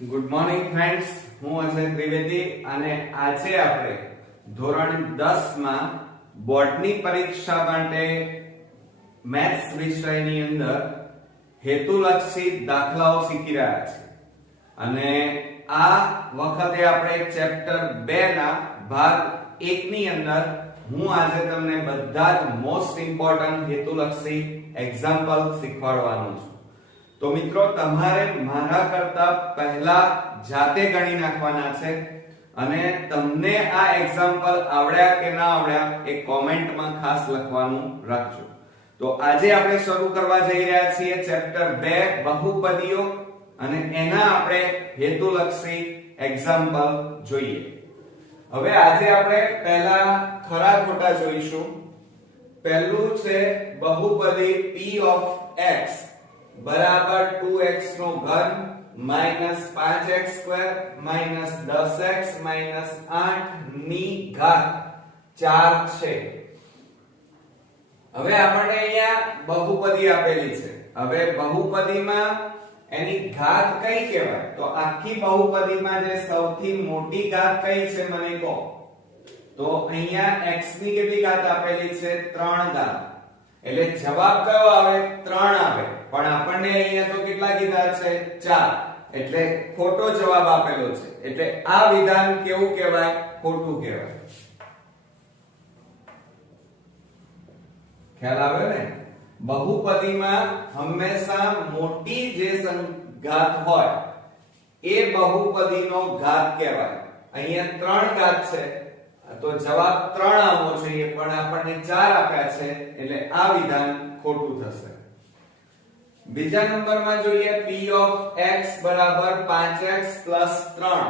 Good morning friends, હું અજય ત્રિવેદી અને આજે આપણે ધોરણ 10 માં બોર્ડની પરીક્ષા માટે મેથ્સ વિષયની અંદર હેતુલક્ષી દાખલાઓ શીખી રહ્યા છીએ અને આ વખતે આપણે ચેપ્ટર 2 ના ભાગ 1 ની અંદર હું આજે તમને બધા જ મોસ્ટ ઇમ્પોર્ટન્ટ હેતુલક્ષી એક્ઝામ્પલ શીખવાડવાનો છું। તો મિત્રો, તમારે મારા કરતા પહેલા જાતે ગણી નાખવાના છે અને તમને આ એક્ઝામ્પલ આવડ્યા કે ના આવડ્યા એ કોમેન્ટમાં ખાસ લખવાનું રાખજો। તો આજે આપણે શરૂ કરવા જઈ રહ્યા છીએ ચેપ્ટર 2 બહુપદીઓ અને એના આપણે હેતુલક્ષી એક્ઝામ્પલ જોઈએ। હવે આજે આપણે પહેલા ખરા ખોટા જોઈશું। પહેલું છે બહુપદી p of x बराबर 2x નો ઘન minus 5x square minus 10x minus 8 ની ઘાત 4 છે। હવે આપણને અહીંયા બહુપદી આપેલી છે। હવે બહુપદીમાં એની ઘાત કઈ કહેવાય? તો આખી બહુપદીમાં જે સૌથી મોટી ઘાત કઈ છે મને કહો। તો અહીંયા x ની કેટલી ઘાત આપેલી છે? 3 ઘાત। એટલે જવાબ કયો આવે? 3 આવે। પણ આપણને અહીંયા તો કેટલા કીધા છે? 4। એટલે ખોટો જવાબ આપેલો છે। એટલે આ વિધાન કેવું કહેવાય? ખોટું કહેવાય। ખ્યાલ આવ્યો ને? બહુપદીમાં હંમેશા મોટી જે ઘાત હોય એ બહુપદીનો ઘાત કહેવાય। અહીંયા 3 ઘાત છે તો જવાબ 3 આવવો જોઈએ, પણ આપણને 4 આપ્યા છે એટલે આ વિધાન ખોટું થશે। બીજા નંબરમાં જોઈએ p of x બરાબર 5x + 3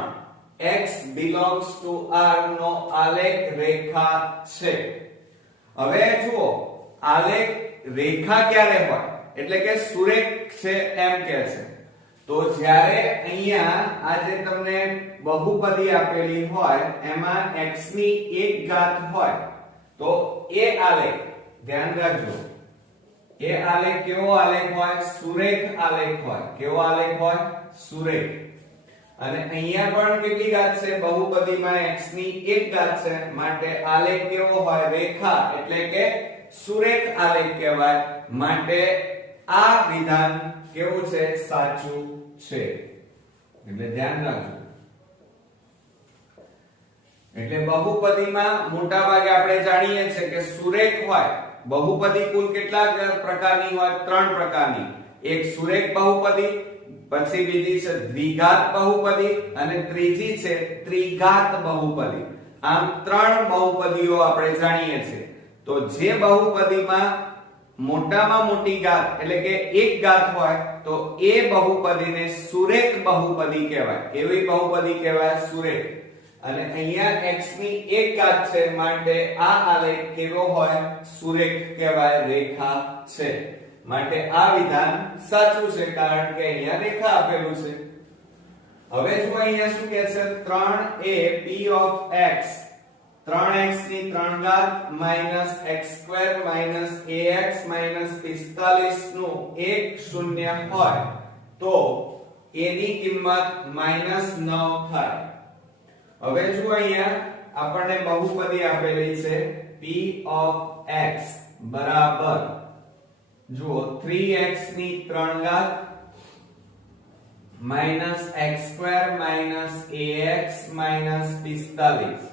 x belongs to R નો આલેખ રેખા છે। હવે જુઓ, આલેખ રેખા ક્યારે હોય? એટલે કે સુરેખ છે એમ કહે છે। તો જ્યારે અહીંયા આ જે તમને બહુપદી આપેલી હોય એમાં x ની એક ઘાત હોય તો એ આલેખ, ધ્યાન રાખજો, એ આલેખ કેવો આલેખ હોય? સુરેખ આલેખ હોય। કેવો આલેખ હોય? સુરેખ। અને અહીંયા પણ કેટલી ઘાત છે? બહુપદીમાં x ની એક ઘાત છે, માટે આલેખ કેવો હોય? રેખા, એટલે કે સુરેખ આલેખ કહેવાય। માટે આ વિધાન કેવું છે? સાચું છે। એટલે ધ્યાન રાખજો। એટલે બહુપદીમાં મોટા ભાગે આપણે જાણીએ છીએ કે સુરેખ હોય। બહુપદી કુલ કેટલા પ્રકારની હોય? 3 પ્રકારની। એક સુરેખ બહુપદી, પછી બીજી છે દ્વિઘાત બહુપદી અને ત્રીજી છે ત્રિઘાત બહુપદી। આમ 3 બહુપદીઓ આપણે જાણીએ છીએ। તો જે બહુપદીમાં મોટામાં મોટી ઘાત એટલે કે એક ઘાત હોય તો એ બહુપદીને સુરેખ બહુપદી કહેવાય। કેવી બહુપદી કહેવાય? સુરેખ। અને અહીંયા x ની એક ઘાત છે માટે આ આલેખ કેવો હોય? સુરેખ કહેવાય, રેખા છે। માટે આ વિધાન સાચું છે, કારણ કે અહીંયા રેખા આપેલું છે। હવે જો અહીંયા શું કહે છે? 3a p of x 3x ની 3 ઘાત minus x² minus ax minus 45 નું 1 0 હોય તો a ની કિંમત -9 થાય। હવે જો અહીંયા આપણને બહુપદી આપેલી છે p of x બરાબર જુઓ 3x ની 3 ઘાત minus x² minus ax minus 45।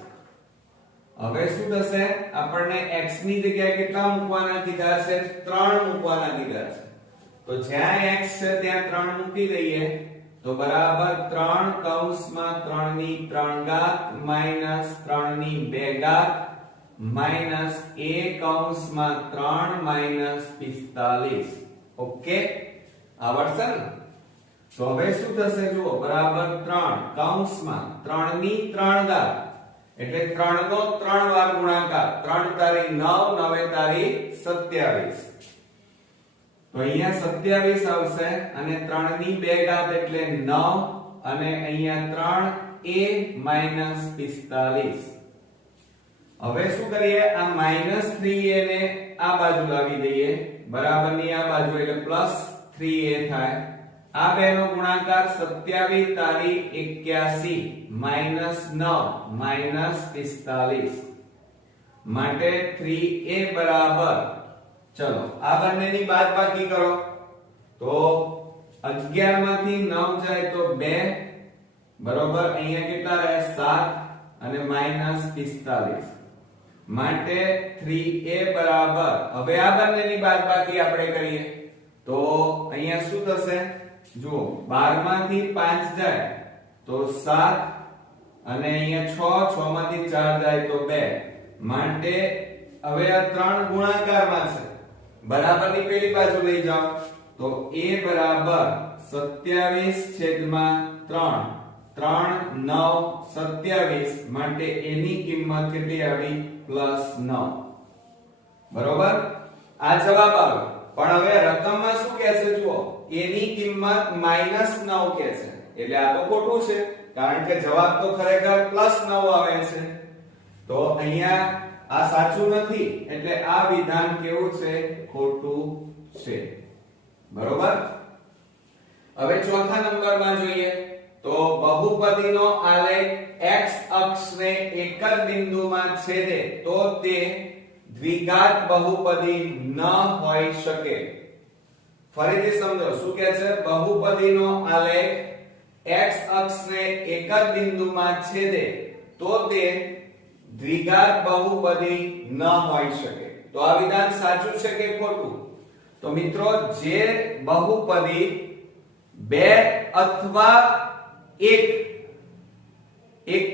હવે શું થશે? આપણને x ની જગ્યાએ કેટલા મૂકવાના કીધા છે? 3 મૂકવાના કીધા છે। તો જ્યાં x છે ત્યાં 3 મૂકી દઈએ તો બરાબર 3 કૌંસમાં 3 ની 3 ઘાત minus 3 ની 2 ઘાત minus a કૌંસમાં 3 minus 45। ઓકે, આવડશે ને? તો હવે શું થશે? જુઓ, બરાબર 3 કૌંસમાં 3 ની 3 ઘાત એટલે 3 નો 3 વાર ગુણાકાર। 3 તારી 9, 9 તારી 27। તો અહીંયા 27 આવશે અને 3 ની 2 ઘાત એટલે 9 અને અહીંયા 3a minus 45। હવે શું કરીએ? આ -3a ને આ બાજુ લાવી દઈએ, બરાબર ની આ બાજુ એટલે +3a થાય। આ બેનો ગુણાકાર 27 તારી 81 -9 -45 માટે 3a બરાબર, ચલો આ બંનેની બાદબાકી કરો તો 11 માંથી 9 જાય તો 2 બરોબર, અહીંયા કેટલા રહે 7 અને -45 માટે 3a બરાબર, હવે આ બંનેની બાદબાકી આપણે કરીએ તો અહીંયા શું થશે, જુઓ 12 માંથી 5 જાય તો 7 અને અહીંયા 6 માંથી 4 જાય તો 2 માટે હવે આ ત્રણ ગુણાકારમાં છે, બરાબરની પેલી બાજુ લઈ જાઓ તો a બરાબર 27/3 3 9 27 માટે a ની કિંમત કેટલી આવી +9 બરોબર, આ જવાબ આવ્યો. પણ હવે રકમમાં શું કહે છે જુઓ, a ની કિંમત -9 કહે છે, એટલે આ તો ખોટું છે કારણ કે જવાબ તો ખરેખર +9 આવે છે, તો અહીંયા આ સાચું નથી, એટલે આ વિધાન કેવું છે, ખોટું છે બરોબર. હવે ચોથા નંબરમાં જોઈએ તો બહુપદીનો આલેખ x અક્ષને એક જ બિંદુમાં છેદે તો તે દ્વિઘાત બહુપદી ન હોઈ શકે. ફરીથી સમજો શું કહે છે, બહુપદીનો આલેખ x અક્ષને એક જ બિંદુમાં છેદે તો તે દ્વિઘાત બહુપદી ન હોઈ શકે. તો આ વિધાન સાચું છે કે ખોટું? તો મિત્રો જે બહુપદી 2 અથવા 1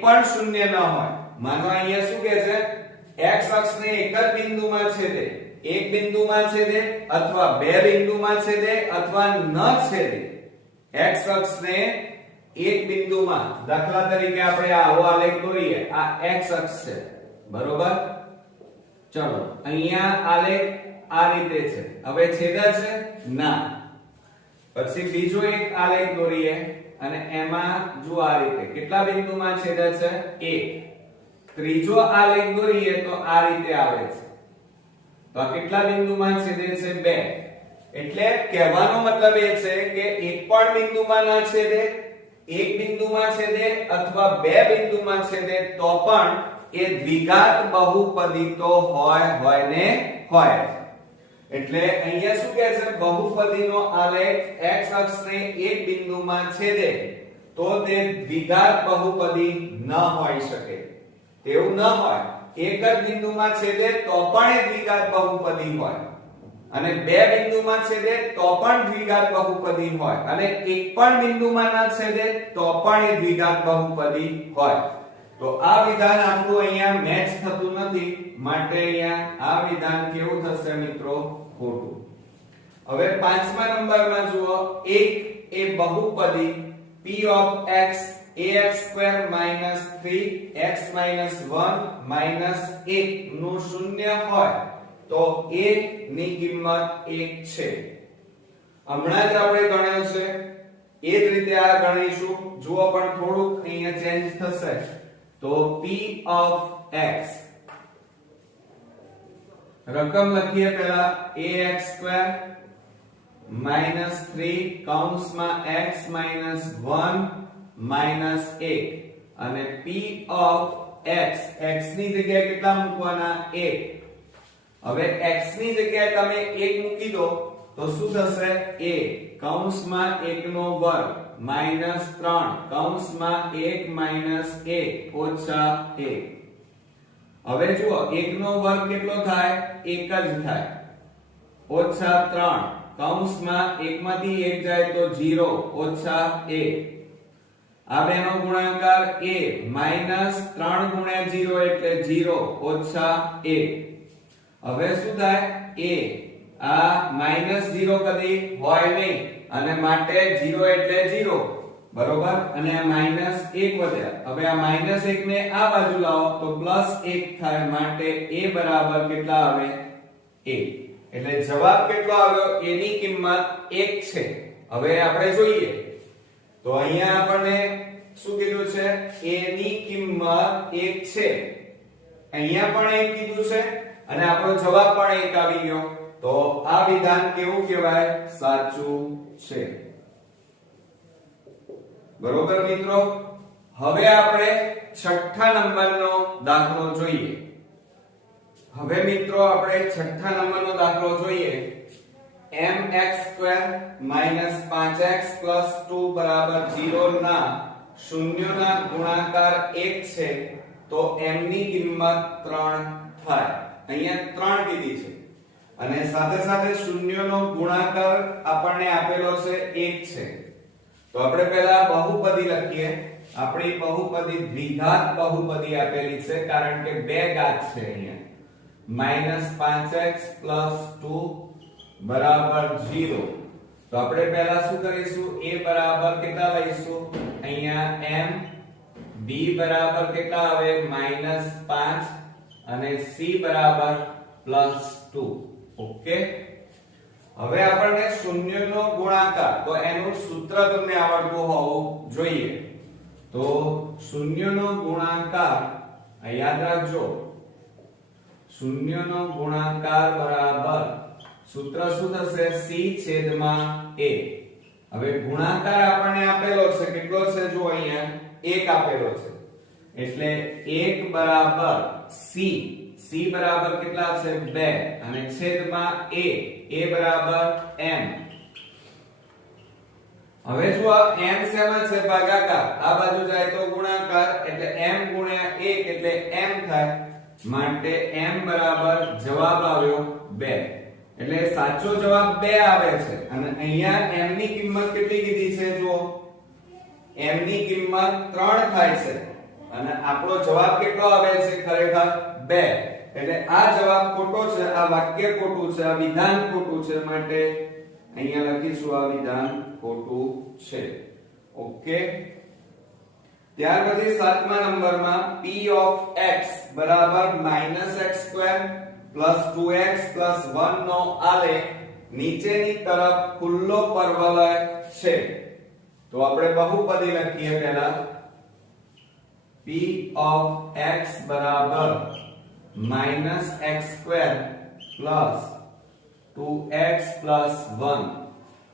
પણ શૂન્ય ન હોય, માનો અહીંયા શું કહે છે, x અક્ષને એક જ બિંદુમાં છેદે, એક બિંદુમાં છેદે અથવા બે બિંદુમાં છેદે અથવા ન છેદે, x અક્ષને એક બિંદુમાં, દાખલા તરીકે આપણે આવો આલેખ દોરીએ, આ x અક્ષ છે બરોબર, ચલો અહીંયા આલેખ આ રીતે છે, હવે છેદે છે ના. પછી બીજો એક આલેખ દોરીએ અને એમાં જો આ રીતે કેટલા બિંદુમાં છેદે છે, 1. ત્રીજો આલેખ દોરીએ તો આ રીતે આવે છે, તો આ કેટલા બિંદુમાં છેદે છે, 2. એટલે કહેવાનો મતલબ એ છે કે એક પણ બિંદુમાં ના છેદે, એક બિંદુમાં છેદે અથવા બે બિંદુમાં છેદે તો પણ એ દ્વિઘાત બહુપદી તો હોય ને હોય. એટલે અહીંયા શું કહે છે, બહુપદીનો આલેખ x અક્ષને એક બિંદુમાં છેદે તો તે દ્વિઘાત બહુપદી ન હોઈ શકે. તેવું ન હોય, એક જ બિંદુમાં છેદે તો પણ એ દ્વિઘાત બહુપદી હોય, અને બે બિંદુમાં છેદે તો પણ દ્વિઘાત બહુપદી હોય, અને એક પણ બિંદુમાં ના છેદે તો પણ એ દ્વિઘાત બહુપદી હોય. તો આ વિધાન આપણું અહીંયા મેચ થતું નથી, માટે અહીંયા આ વિધાન કેવું થશે મિત્રો, ખોટું. હવે પાંચમા નંબરમાં જુઓ, એક એ બહુપદી p of x ax² - 3x - 1 - 1 નું શૂન્ય હોય તો a ની કિંમત 1 છે. હમણાં જ આપણે ગણ્યો છે એ જ રીતે આ ગણીશું, જુઓ પણ થોડુંક અહીંયા ચેન્જ થશે. તો p of x, રકમ લખીએ પહેલા ax² - 3 કૌંસમાં x - 1 - 1 અને p of x, x ની જગ્યાએ કેટલા મૂકવાના, 1. હવે x ની જગ્યાએ તમે 1 મૂકી દો તો શું થશે, a કૌંસમાં 1 નો વર્ગ -3 કૌંસમાં 1 - 1 ઓછા 1. હવે જુઓ 1 નો વર્ગ કેટલો થાય, 1 જ થાય, ઓછા 3 કૌંસમાં 1 માંથી 1 જાય તો 0 ઓછા 1. આ બેનો ગુણાકાર a -3 ગુણ્યા 0 એટલે 0 ઓછા 1. હવે શું થાય, a આ -0 કદી હોય નહીં અને માટે 0 એટલે 0 બરોબર, અને આ -1 વધ્યા. હવે આ -1 ને આ બાજુ લાવો તો +1 થાય, માટે a બરાબર કેટલા આવે, 1. એટલે જવાબ કેટલો આવ્યો, a ની કિંમત 1 છે. હવે આપણે જોઈએ તો અહીંયા આપણને શું કીધું છે, a ની કિંમત 1 છે, અહીંયા પણ 1 કીધું છે અને આપણો જવાબ પણ 1 આવી ગયો. તો આ વિધાન કેવું કહેવાય, સાચું છે. બરોબર મિત્રો, હવે આપણે છઠ્ઠા નંબરનો દાખલો જોઈએ. હવે મિત્રો આપણે છઠ્ઠા નંબરનો દાખલો જોઈએ. mx² - 5x + 2 = 0 ના શૂન્યોના ગુણાકાર 1 છે તો m ની કિંમત 3 થાય. અહીંયા 3 કીધી છે અને સાથે સાથે શૂન્યનો ગુણાકાર આપણને આપેલો છે 1 છે. તો આપણે પહેલા બહુપદી લખીએ. આપણી બહુપદી દ્વિઘાત બહુપદી આપેલી છે કારણ કે બે ઘાત છે અહીંયા. -5x + 2 = 0. તો આપણે પહેલા શું કરીશું? a બરાબર કેટલા લઈશું? અહીંયા m, b બરાબર કેટલા આવે? -5 અને c બરાબર +2. ઓકે, હવે આપણને શૂન્યનો ગુણાકાર, તો એનું સૂત્ર તમને આવડતું હોવું જોઈએ. તો શૂન્યનો ગુણાકાર યાદ રાખજો. શૂન્યનો ગુણાકાર બરાબર સૂત્ર શું થશે? c/a. હવે ગુણાકાર આપણને આપેલો છે કેટલો છે? જો અહીંયા 1 આપેલો છે એટલે 1 બરાબર c. c બરાબર કેટલા છે? 2 અને છેદમાં a બરાબર m. હવે જો આ m શેમાં છે? ભાગાકાર. આ બાજુ જાય તો ગુણાકાર એટલે m * 1 એટલે m થાય. માટે m બરાબર જવાબ આવ્યો 2. એટલે સાચો જવાબ 2 આવે છે. અને અહીંયા m ની કિંમત કેટલી કીધી છે? જો m ની કિંમત 3 થાય છે અને આપણો જવાબ કેટલો આવે છે? ખરેખર 2. એટલે આ જવાબ ખોટો છે, આ વાક્ય ખોટું છે, આ વિધાન ખોટું છે. માટે અહીંયા લખીશું આ વિધાન ખોટું છે. ઓકે, ત્યાર પછી સાતમા નંબરમાં p of x બરાબર -x² + 2x + 1 નો આલેખ નીચેની તરફ ખુલ્લો પરવલય છે. તો આપણે બહુપદી લખીએ પહેલા. p of x બરાબર -x² + 2x + 1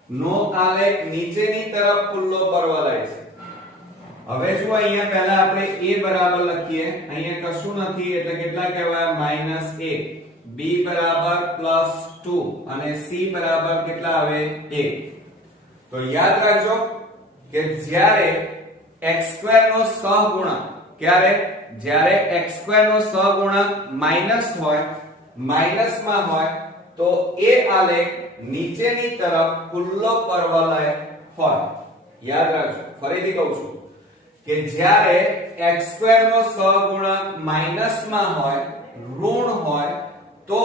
નો આલેખ નીચેની તરફ ખુલ્લો પરવલય છે. હવે જો અહીંયા પહેલા આપણે a બરાબર લખીએ. અહીંયા કશું નથી એટલે કેટલા કહેવાય? -a. b બરાબર +2 અને c બરાબર કેટલા આવે? 1. તો યાદ રાખજો કે જ્યારે x² નો સહગુણક, ક્યારે? જ્યારે x² નો સહગુણક માઈનસ હોય, માઈનસમાં હોય તો એ આલેખ નીચેની તરફ ખુલ્લો પરવલય હોય. યાદ રાખજો, ફરીથી કહું છું કે જ્યારે x² નો સહગુણક માઈનસમાં હોય, ઋણ હોય તો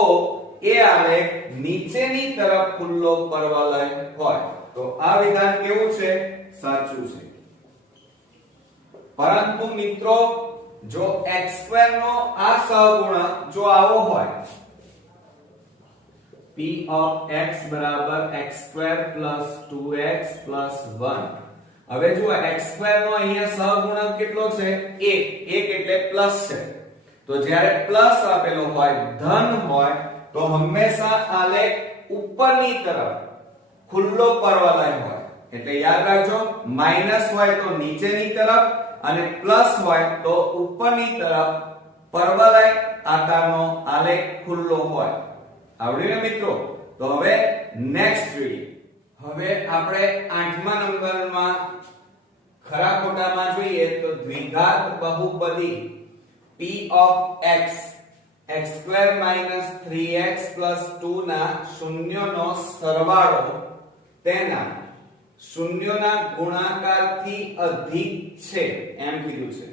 એ આલેખ નીચેની તરફ ખુલ્લો પરવલય હોય. તો આ વિધાન કેવું છે? સાચું છે. પરંતુ મિત્રો જો x² નો આ સહગુણક જો આવો હોય, p of x બરાબર x² + 2x + 1. હવે જો x² નો અહીંયા સહગુણક કેટલો છે? 1. 1 એટલે પ્લસ છે. તો જ્યારે પ્લસ આપેલો હોય, ધન હોય, તો હંમેશા આલેખ ઉપરની તરફ ખુલ્લો પરવલય હોય. એટલે યાદ રાખજો, માઈનસ હોય તો નીચેની તરફ અને પ્લસ હોય તો ઉપરની તરફ પરવલય આકારનો આલેખ ખુલ્લો હોય. આવડ્યું ને મિત્રો? તો હવે નેક્સ્ટ જોઈએ. હવે આપણે 8મા નંબરમાં ખરા ખોટામાં જોઈએ તો દ્વિઘાત બહુપદી p of x x² - 3x + 2 ના શૂન્યનો સરવાળો તેના શૂન્યના ગુણાકારથી અધિક છે એમ કીધું છે.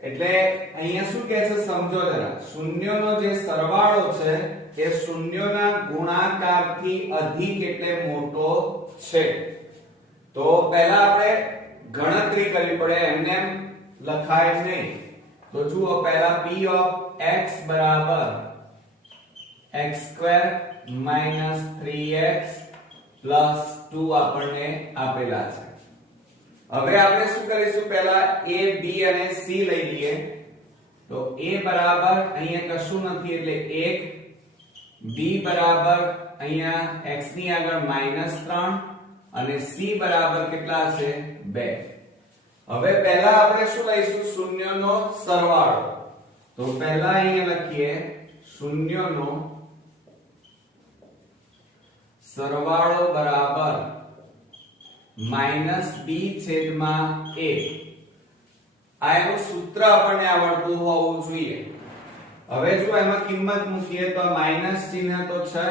એટલે અહીંયા શું કહે છે? સમજો જરા. શૂન્યનો જે સરવાળો છે એ શૂન્યના ગુણાકારથી અધિક એટલે મોટો છે. તો પહેલા આપણે ગણતરી કરવી પડે, એમને એમ લખાય નહીં. તો જુઓ, પહેલા p of x બરાબર x² - 3x + 2 આપણને આપેલા છે. હવે આપણે શું કરીશું? પહેલા a, b અને c લઈ લઈએ. તો a બરાબર અહીંયા કશું નથી એટલે 1, b બરાબર અહીંયા x ની આગળ -3 અને c બરાબર કેટલા છે? 2. હવે પહેલા આપણે શું લઈશું શૂન્યનો સરવાળો તો પહેલા અહીંયા લખીએ શૂન્યનો સરવાળો બરાબર -b છેદમાં a આ એનું સૂત્ર આપણને આવડતું હોવું જોઈએ હવે જો એમાં કિંમત મૂકીએ તો માઈનસ ચિહ્ન તો છે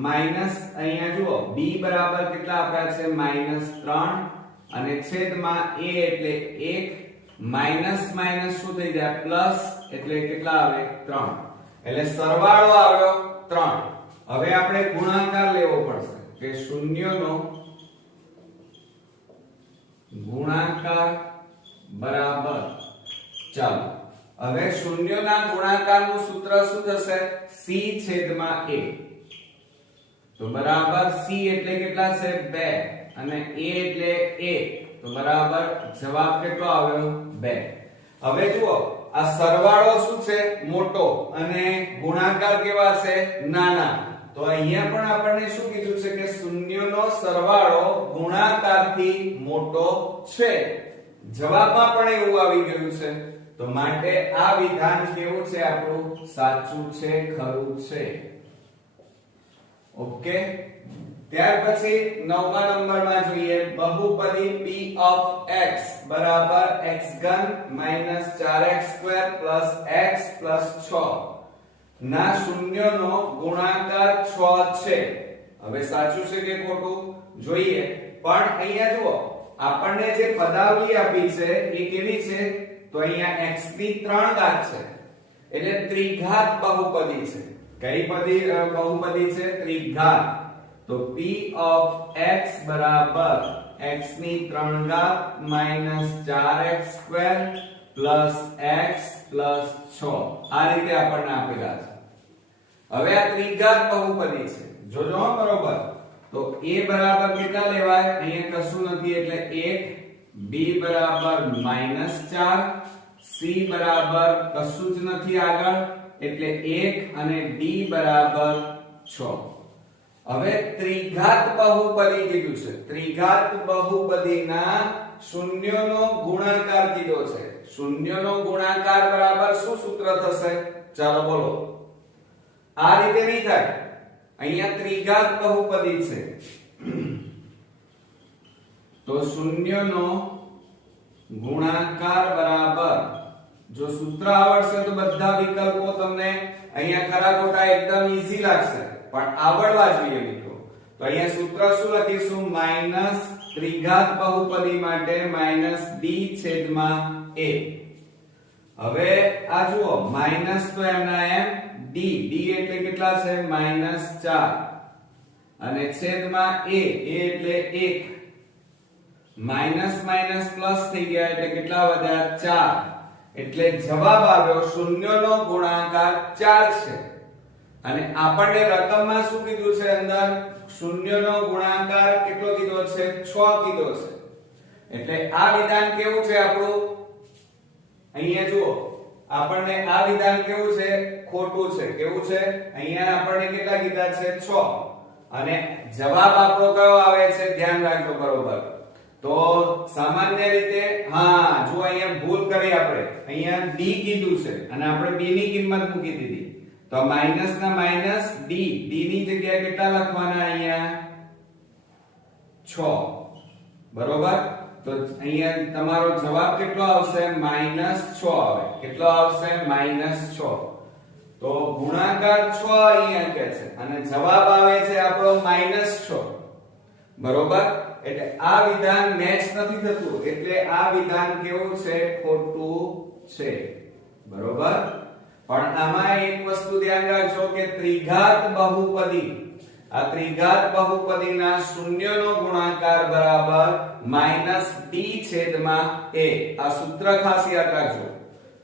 માઈનસ અહીંયા જુઓ b બરાબર કેટલા આપ્યા છે -3 અને છેદમાં a એટલે 1 માઈનસ માઈનસ શું થઈ જાય પ્લસ એટલે કેટલા આવે 3 એટલે સરવાળો આવ્યો 3 હવે આપણે ગુણાકાર લેવો પડશે કે શૂન્યનો ગુણાકાર બરાબર ચાલો હવે શૂન્યના ગુણાકારનું સૂત્ર શું થશે c છેદમાં a તો બરાબર c એટલે કેટલા છે 2 અને a એટલે 1 તો બરાબર જવાબ કેટલો આવ્યો 2 હવે જુઓ આ સરવાળો શું છે મોટો અને ગુણાકાર કેવા છે નાના તો અહીંયા પણ આપણને શું કીધું છે કે શૂન્યનો સરવાળો ગુણાકારથી મોટો છે જવાબમાં પણ એવું આવી ગયું છે તો માટે આ વિધાન કેવું છે આપણું સાચું છે ખરું છે ઓકે ત્યાર પછી 9મા નંબરમાં જોઈએ બહુપદી p of x બરાબર x3 4x2 x 6 ના શૂન્યનો ગુણાકાર 6 છે હવે સાચું છે કે ખોટું જોઈએ પણ અહીંયા જુઓ આપણને જે પદાવલી આપી છે એ કેવી છે તો અહીંયા x ની 3 ઘાત છે એટલે ત્રિઘાત બહુપદી છે કઈ બહુપદી છે ત્રિઘાત તો p of x બરાબર x ની 3 ઘાત -4x2 x 6 આ રીતે આપણને આપેલા છે હવે આ ત્રિઘાત બહુપદી છે જોજો બરોબર તો a બરાબર કેટલા લેવાય અહીંયા કશું નથી એટલે 1 b બરાબર -4 c બરાબર કશું જ નથી આગળ એટલે 1 અને d બરાબર 6 હવે ત્રિઘાત બહુપદી કીધું છે ત્રિઘાત બહુપદીના શૂન્યનો ગુણાકાર કીધો છે શૂન્યનો ગુણાકાર બરાબર શું સૂત્ર થશે ચાલો બોલો આ રીતે નહીં થાય અહીંયા ત્રિઘાત બહુપદી છે તો શૂન્યનો ગુણાકાર બરાબર જો સૂત્ર આવડશે તો બધા વિકલ્પો તમને અહીંયા ખરા ખોટા એકદમ ઈઝી લાગશે પણ આવડવા જોઈએ મિત્રો તો અહીંયા સૂત્ર શું લખીશું માઈનસ ત્રિઘાત બહુપદી માટે -d છેદમાં a હવે આ જુઓ માઈનસ તો એમના એમ d એટલે કેટલા છે -4 અને છેદમાં a એટલે 1 માઈનસ માઈનસ પ્લસ થઈ ગયા એટલે કેટલા વધ્યા 4 એટલે જવાબ આવ્યો શૂન્યનો ગુણાકાર 4 છે અને આપણને રકમમાં શું કીધું છે અંદર શૂન્યનો ગુણાકાર કેટલો કીધો છે 6 કીધો છે એટલે આ વિધાન કેવું છે આપણું અહીંયા જુઓ આપણને આ વિધાન કેવું છે ખોટું છે કેવું છે અહીંયા આપણને કેટલા કીધા છે 6 અને જવાબ આપણો કયો આવે છે ધ્યાન રાખજો બરોબર તો સામાન્ય રીતે હા જો અહીંયા ભૂલ કરી આપણે અહીંયા d કીધું છે અને આપણે b ની કિંમત મૂકી દીધી તો માઈનસ ના માઈનસ d ની જગ્યાએ કેટલા લખવાના અહીંયા 6 બરોબર તો અહીંયા તમારો જવાબ કેટલો આવશે -6 આવે કેટલો આવશે -6 તો ગુણાકાર 6 અહીંયા કે છે અને જવાબ આવે છે આપણો -6 બરોબર એટલે આ વિધાન મેચ નથી થતું એટલે આ વિધાન કેવું છે ખોટું છે બરોબર પણ આમાં એક વસ્તુ ધ્યાન રાખજો કે ત્રિઘાત બહુપદી આ ત્રિઘાત બહુપદીના શૂન્યનો ગુણાકાર બરાબર -d છેદમાં a આ સૂત્ર ખાસ યાદ રાખજો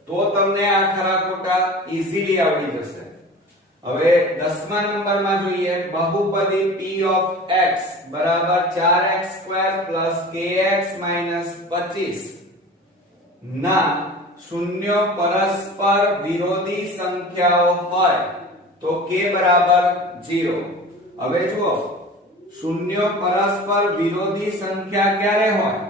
તો તમને આ ખરા ખોટા ઈઝીલી આવડી જશે હવે 10મા નંબરમાં જોઈએ બહુપદી p of x બરાબર 4x2 kx 25 ના શૂન્ય પરસ્પર વિરોધી સંખ્યાઓ હોય તો k બરાબર 0 હવે જુઓ શૂન્ય પરસ્પર વિરોધી સંખ્યા ક્યારે હોય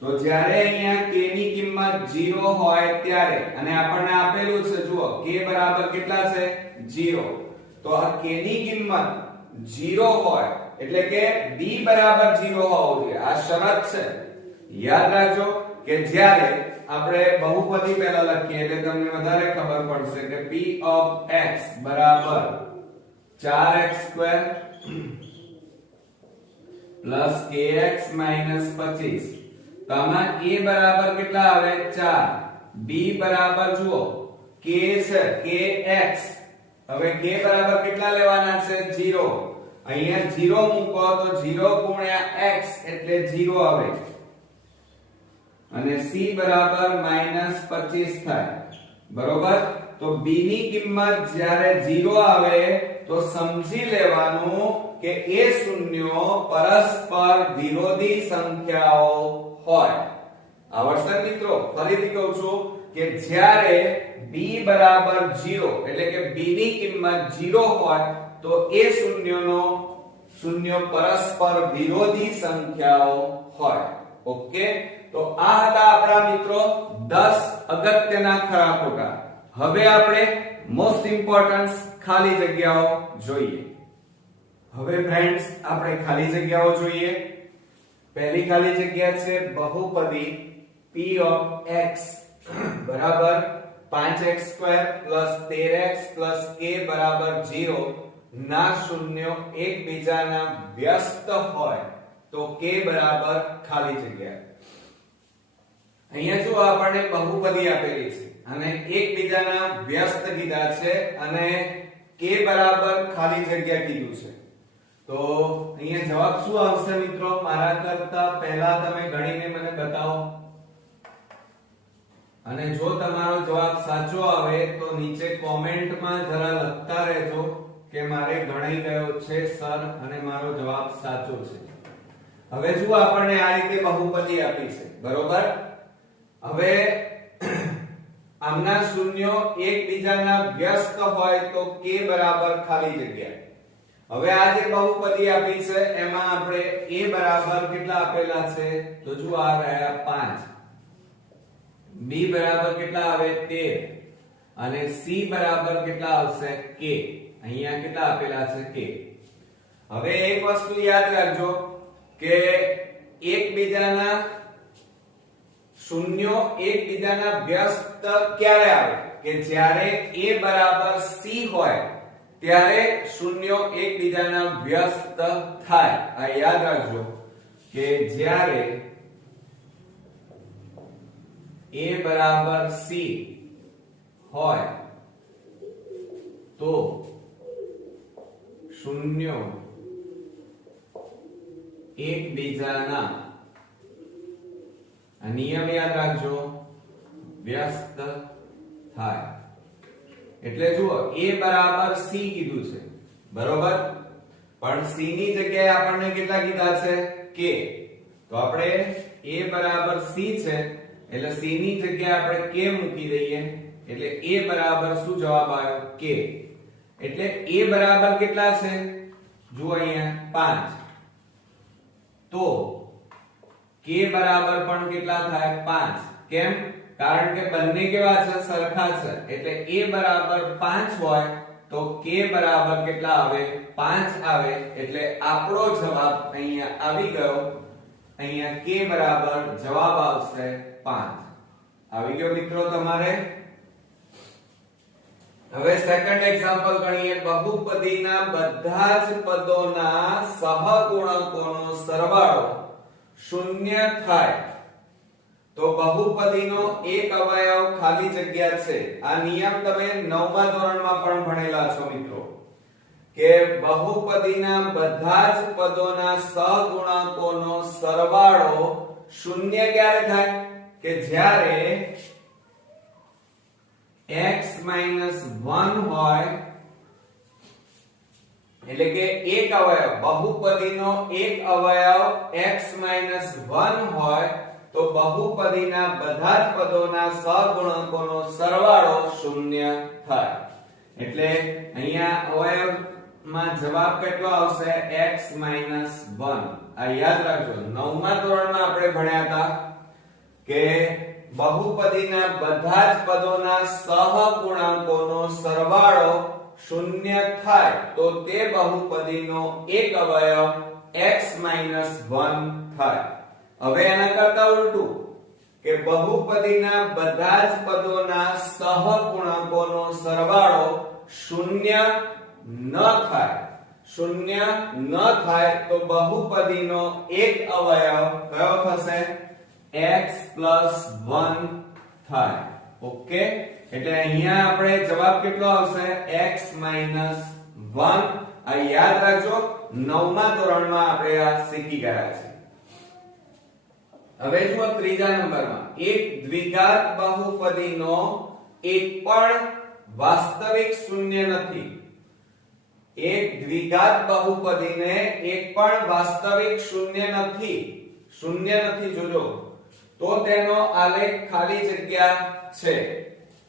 તો તો જ્યારે અહીંયા k ની કિંમત 0 હોય ત્યારે અને આપણને આપેલું છે જુઓ k બરાબર કેટલા છે 0 તો આ k ની કિંમત 0 હોય એટલે કે b બરાબર 0 હોવું જોઈએ આ શરત છે યાદ રાખજો કે જ્યારે આપણે બહુપદી પહેલા લખીએ એટલે તમને વધારે ખબર પડશે કે p of x બરાબર 4x² plus kx minus 25 તો આમાં a બરાબર કેટલા આવે 4 b બરાબર જુઓ k છે kx હવે k બરાબર કેટલા લેવાના છે 0 અહીંયા 0 મૂકો તો 0 ગુણ્યા x એટલે 0 આવે અને c બરાબર -25 થાય બરોબર તો b ની કિંમત જ્યારે 0 આવે તો સમજી લેવાનું કે એ શૂન્યો પરસ્પર વિરોધી સંખ્યાઓ હોય આવર્તન મિત્રો ફરીથી કહું છું કે જ્યારે b બરાબર 0 એટલે કે b ની કિંમત 0 હોય તો એ શૂન્યો પરસ્પર વિરોધી સંખ્યાઓ હોય ઓકે તો આ હતા આપણા મિત્રો 10 અગત્યના ખરા ખોટા હવે આપણે મોસ્ટ ઇમ્પોર્ટન્ટ ખાલી જગ્યાઓ જોઈએ હવે ફ્રેન્ડ્સ આપણે ખાલી જગ્યાઓ જોઈએ પહેલી ખાલી જગ્યા છે બહુપદી p of x બરાબર 5x² + 13x + k બરાબર 0 ના શૂન્યો એકબીજાના વ્યસ્ત હોય તો k બરાબર ખાલી જગ્યા અહીંયા જો આપણને બહુપદી આપેલી છે અને એકબીજાના વ્યસ્ત કીધા છે અને k બરાબર ખાલી જગ્યા કીધું છે તો અહીંયા જવાબ શું આવશે મિત્રો મારા કરતા પહેલા તમે ગણીને મને બતાવો અને જો તમારો જવાબ સાચો આવે તો નીચે કોમેન્ટમાં જરા લખતા રહેજો કે મારે ગણાઈ ગયો છે સર અને મારો જવાબ સાચો છે હવે જો આપણને આ રીતે બહુપદી આપી છે બરોબર હવે આમના શૂન્યો એકબીજાના વ્યસ્ત હોય તો k બરાબર ખાલી જગ્યા હવે આ જે બહુપદી આપી છે એમાં આપણે a બરાબર કેટલા આપેલા છે તો જો આ રહ્યા 5 b બરાબર કેટલા આવે 13 અને c બરાબર કેટલા આવશે k અહીંયા કેટલા આપેલા છે k હવે એક વસ્તુ યાદ રાખજો કે એકબીજાના શૂન્યો એકબીજાના વ્યસ્ત ક્યારે આવે કે જ્યારે a બરાબર c હોય ત્યારે શૂન્યો એકબીજાના વ્યસ્ત થાય આ યાદ રાખજો કે જ્યારે a બરાબર c હોય તો શૂન્યો એકબીજાના નિયમ યાદ રાખજો વ્યસ્ત થાય એટલે જુઓ a બરાબર c કીધું છે બરોબર પણ c ની જગ્યાએ આપણને કેટલા કીધા છે k તો આપણે a બરાબર c છે એટલે c ની જગ્યાએ આપણે k મૂકી દઈએ એટલે a બરાબર શું જવાબ આવ્યો k એટલે a બરાબર કેટલા છે જુઓ અહીંયા 5 તો k બરાબર પણ કેટલા થાય 5 કેમ કારણ કે બંને કેવા છે સરખા છે એટલે a બરાબર 5 હોય તો k બરાબર કેટલા આવે 5 આવે એટલે આપણો જવાબ અહીંયા આવી ગયો અહીંયા k બરાબર જવાબ આવશે 5 આવી ગયો મિત્રો તમારે હવે સેકન્ડ એક્ઝામ્પલ ગણીએ બહુપદીના બધા જ પદોના સહગુણકોનો સરવાળો શૂન્ય થાય તો બહુપદીનો એક અવયવ ખાલી જગ્યા છે આ નિયમ તમે 9મા ધોરણમાં પણ ભણેલા છો મિત્રો કે બહુપદીના બધા જ પદોના સહગુણકોનો સરવાળો શૂન્ય ક્યારે થાય કે જ્યારે x - 1 હોય એટલે કે એક અવયવ બહુપદીનો એક અવયવ x - 1 હોય તો બહુપદીના બધા જ પદોના સહગુણકોનો સરવાળો શૂન્ય થાય એટલે અહીંયા અવયવમાં જવાબ કેટલો આવશે x - 1 આ યાદ રાખજો 9મા ધોરણમાં આપણે ભણ્યા હતા કે બહુપદીના બધા જ પદોના સહગુણાંકોનો સરવાળો શૂન્ય થાય તો તે બહુપદીનો એક અવયવ x - 1 થાય. હવે એના કરતા ઉલટું કે બહુપદીના બધા જ પદોના સહગુણાંકોનો સરવાળો શૂન્ય ન થાય તો બહુપદીનો એક અવયવ કયો થશે? x + 1 થાય. ઓકે, એટલે અહીંયા આપણે જવાબ કેટલો આવશે? x - 1. આ યાદ રાખજો, 9મા ધોરણમાં આપણે આ શીખી ગયા છે. હવે જુઓ ત્રીજા નંબરમાં, એક દ્વિઘાત બહુપદીનો એક પણ વાસ્તવિક શૂન્ય નથી. એક દ્વિઘાત બહુપદીને એક પણ વાસ્તવિક શૂન્ય નથી જોજો, તો તેનો આલેખ ખાલી જગ્યા છે.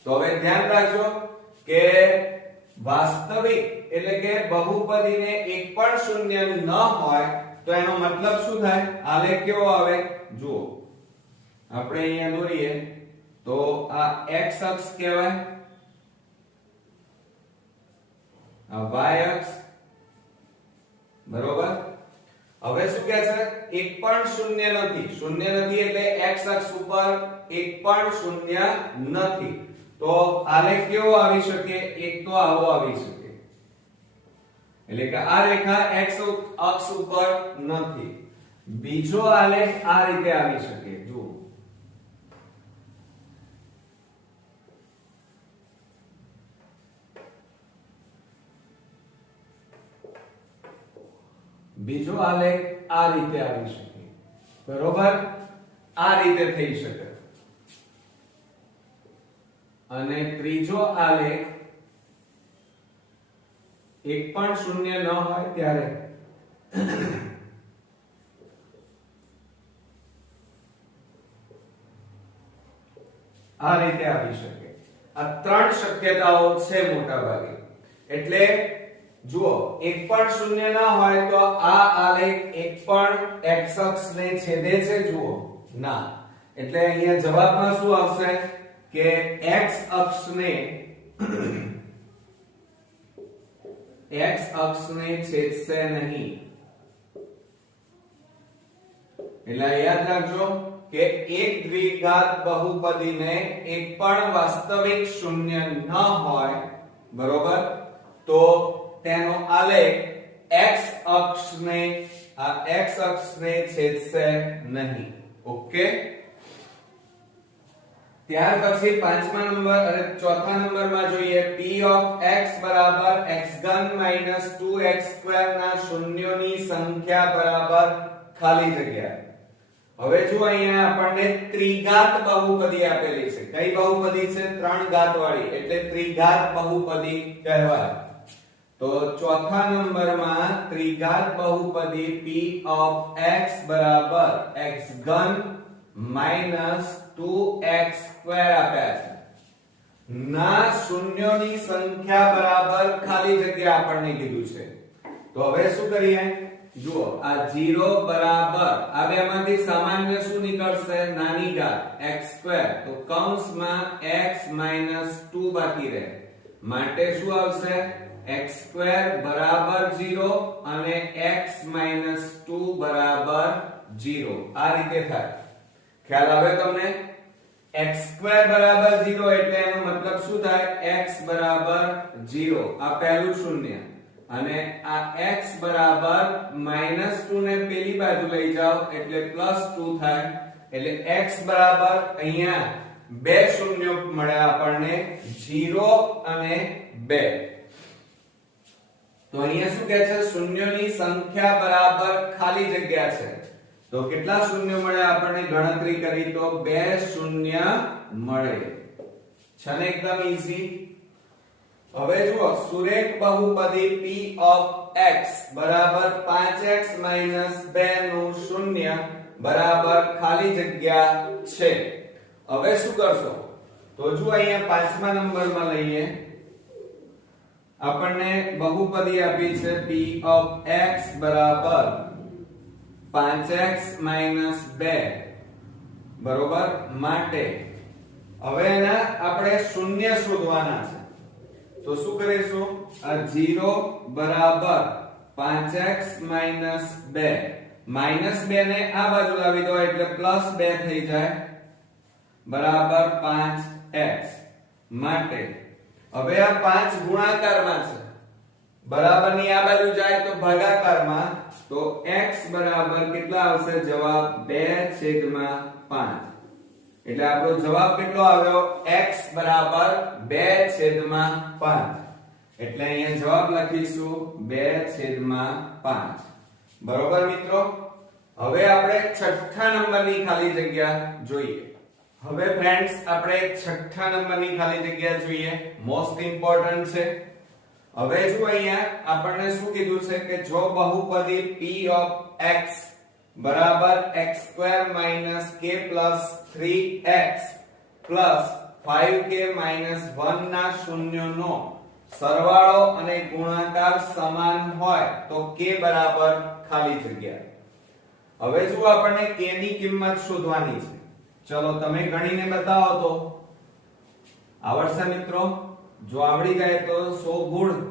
તો હવે ધ્યાન રાખજો કે વાસ્તવિક એટલે કે બહુપદીને એક પણ શૂન્ય ન હોય તો એનો મતલબ શું થાય? આલેખ કેવો આવે? જુઓ, આપણે અહીંયા દોરીએ તો આ x અક્ષ કહેવાય, આ y અક્ષ, બરોબર. હવે શું કહે છે? એક પણ શૂન્ય નથી એટલે x અક્ષ ઉપર એક પણ શૂન્ય નથી. તો આલેખ કેવો આવી શકે? એક તો આવો આવી શકે, એટલે કે આ રેખા x અક્ષ ઉપર નથી. બીજો આલેખ આ રીતે આવી શકે, જુઓ, બીજો આલેખ આ રીતે આવી શકે, બરોબર. આ રીતે થઈ શકે. અને ત્રીજો આલેખ એક પણ શૂન્ય ન હોય ત્યારે આ રીતે આવી શકે. આ ત્રણ શક્યતાઓ છે મોટા ભાગે. એટલે જુઓ, એક પણ શૂન્ય ન હોય તો આ આલેખ એક પણ x અક્ષને છેદે છે? જુઓ, ના. એટલે અહીંયા જવાબમાં શું આવશે કે x અક્ષને છેદશે નહીં. એટલે યાદ રાખજો કે એક દ્વિઘાત બહુપદીને એક પણ વાસ્તવિક શૂન્ય ન હોય, બરોબર, તો તેનો આલેખ x અક્ષને છેદશે નહીં. ઓકે, ત્યાર પછી પાંચમા નંબર અને ચોથા નંબરમાં જોઈએ p of x બરાબર x3 - 2x2 ના શૂન્યોની સંખ્યા બરાબર ખાલી જગ્યા. હવે જો અહીંયા આપણને ત્રિઘાત બહુપદી આપેલી છે. કઈ બહુપદી છે? 3 ઘાત વાળી, એટલે ત્રિઘાત બહુપદી કહેવાય. તો ચોથા નંબરમાં ત્રિઘાત બહુપદી p of x બરાબર x3 - 2x2 આપ્યા છે. ના શૂન્યોની સંખ્યા બરાબર ખાલી જગ્યા આપણને કીધું છે. તો હવે શું કરીએ? જુઓ, આ 0 બરાબર આ બેમાંથી સામાન્ય શું નીકળશે? નાની ઘાત x2. તો કૌંસમાં x - 2 બાકી રહે, માટે શું આવશે? x2 બરાબર 0 અને x - 2 બરાબર 0. આ રીતે થાય. ખ્યાલ આવે તમને? x2 બરાબર 0 એટલે એનો મતલબ શું થાય? x બરાબર 0, આ પહેલું શૂન્ય, અને આ x બરાબર -2 ને પેલી બાજુ લઈ જાઓ એટલે +2 થાય. એટલે x બરાબર અહીંયા બે શૂન્યો મળે આપણને, 0 અને 2. તો અહીંયા શું કહે છે? શૂન્યોની સંખ્યા બરાબર ખાલી જગ્યા છે. તો કેટલા શૂન્ય મળે આપણને? ગણતરી કરી તો 2 શૂન્ય મળે છે ને, એકદમ ઈઝી. હવે જુઓ, સુરેખ બહુપદી p of x બરાબર 5x - 2 નું શૂન્ય બરાબર ખાલી જગ્યા છે. હવે શું કરશો? તો જો અહીંયા પાંચમા નંબરમાં લઈએ, આપણને બહુપદી આપી છે p of x બરાબર 5x - 2 બરોબર માટે હવે એના આપણે શૂન્ય શોધવાના છે તો શું કરીશું આ 0 બરાબર 5x - 2 -2 ને આ બાજુ લાવી દો એટલે +2 થઈ જાય બરાબર 5x માટે હવે આ 5 ગુણાકારમાં છે બરાબર ની આ બાજુ જાય તો ભાગાકારમાં તો x બરાબર કેટલા આવશે જવાબ 2/5 એટલે આપણો જવાબ કેટલો આવ્યો x બરાબર 2/5 એટલે અહીંયા જવાબ લખીશું 2/5 બરોબર મિત્રો હવે આપણે છઠ્ઠા નંબરની ખાલી જગ્યા જોઈએ હવે ફ્રેન્ડ્સ આપણે છઠ્ઠા નંબરની ખાલી જગ્યા જોઈએ મોસ્ટ ઇમ્પોર્ટન્ટ છે હવે જો અહીંયા આપણને શું કીધું છે કે જો બહુપદી p of x બરાબર x² - k + 3x + 5k - 1 ના શૂન્યનો સરવાળો અને ગુણાકાર સમાન હોય તો k બરાબર ખાલી જગ્યા હવે જો આપણને k ની કિંમત શોધવાની છે ચલો તમે ગણીને બતાવો તો આવડશે મિત્રો જો આવડી જાય તો 100 ગુણ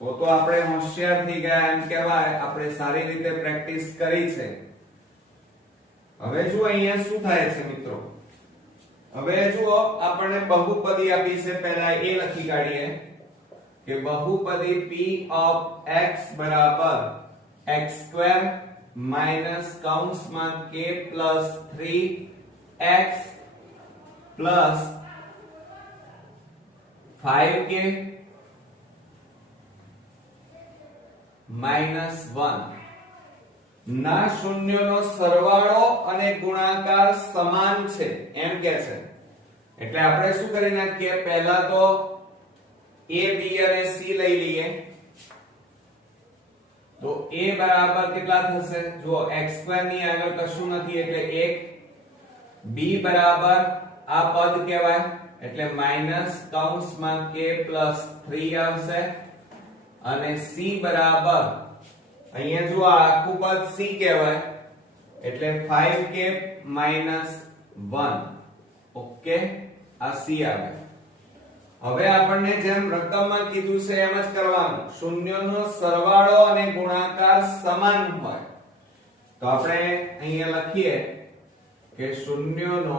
તો આપણે હોશિયાર થઈ ગયા એમ કહેવાય આપણે સારી રીતે પ્રેક્ટિસ કરી છે હવે જો અહીંયા શું થાય છે મિત્રો હવે જુઓ આપણને બહુપદી આપી છે પહેલા એ લખી કાઢીએ કે બહુપદી p of x બરાબર x² - કૌંસમાં k + 3x + 5k -1 ના શૂન્યનો સરવાળો અને ગુણાકાર સમાન છે એમ કે છે એટલે આપણે શું કરી નાખીએ પહેલા તો a b અને c લઈ લઈએ તો a બરાબર કેટલા થશે જો x² ની આગળ કશું નથી એટલે 1 b બરાબર આ પદ કહેવાય એટલે કૌંસમાં k + 3 આવશે અને c બરાબર અહીંયા જો આ આખું પદ c કહેવાય એટલે 5k - 1 ઓકે આ c આવે હવે આપણને જેમ રકમમાં કીધું છે એમ જ કરવાનું શૂન્યનો સરવાળો અને ગુણાકાર સમાન હોય તો આપણે અહીંયા લખીએ કે શૂન્યનો